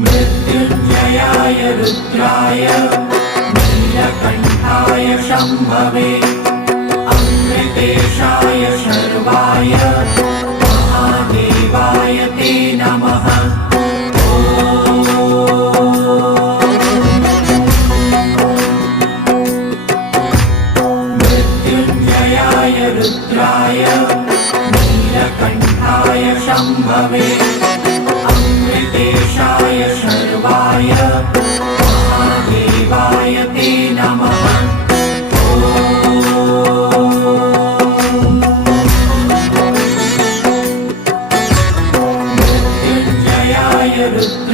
मृत्युञ्जयाय रुद्राय नीलकण्ठाय शम्भवे अमृतेशाय शर्वाय महादेवाय ते नमः। मृत्युञ्जयाय रुद्राय नीलकण्ठाय शम्भवे अमृतेशाय शर्वाय महादेवाय ते नमः। मृत्युञ्जयाय रुद्राय